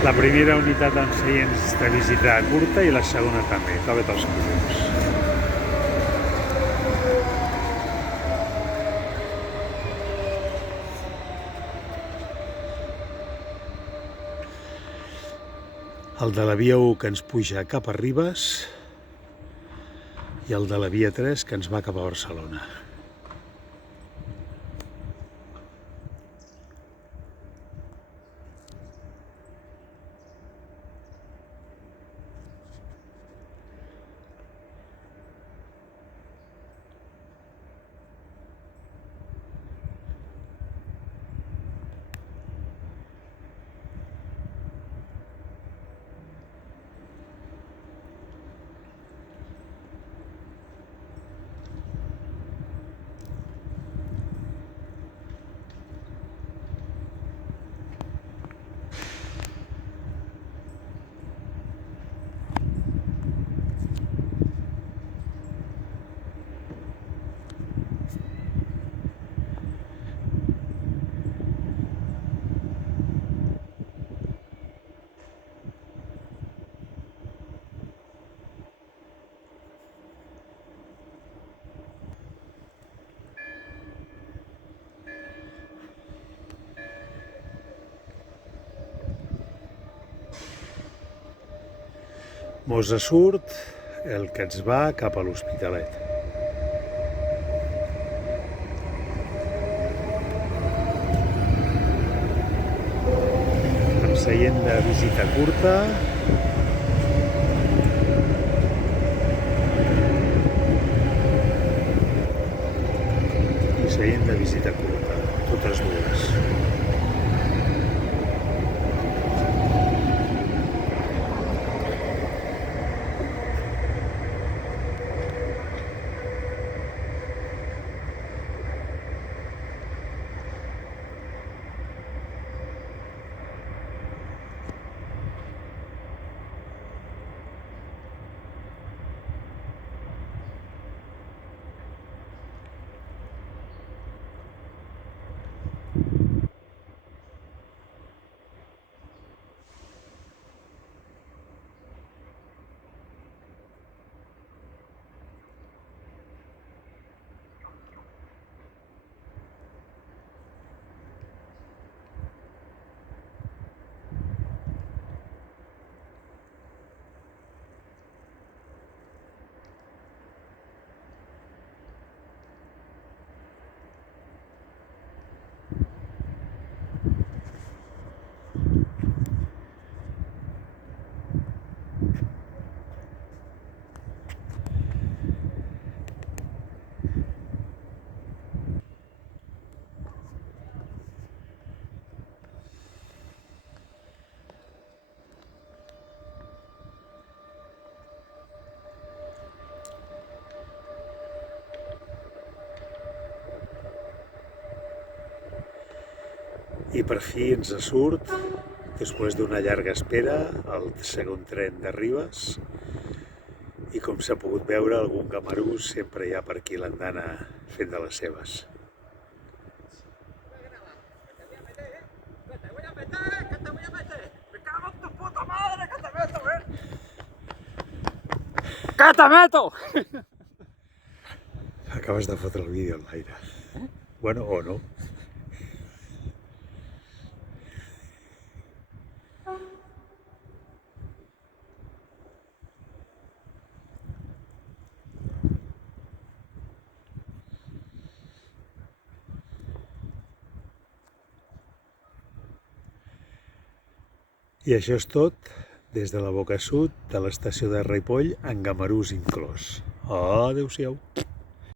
La primera unitat amb seients de visita curta i la segona també, cabe tots els collons. El de la via 1 que ens puja cap a Ribes i el de la via 3 que ens va cap a Barcelona. Mos surt el que ens va cap a l'Hospitalet. Amb seient de visita curta i seient de visita curta, totes dues. I per fi ens surt, després d'una llarga espera, el segon tren de Ribes. I com s'ha pogut veure, algun gamarús sempre hi ha per aquí l'andana fent de les seves. ¡Que te meto! Acabes de fotre el vídeo en l'aire. Bueno, o no. I això és tot des de la boca sud de l'estació de Ripoll, amb gamarús inclòs. Adéu-siau.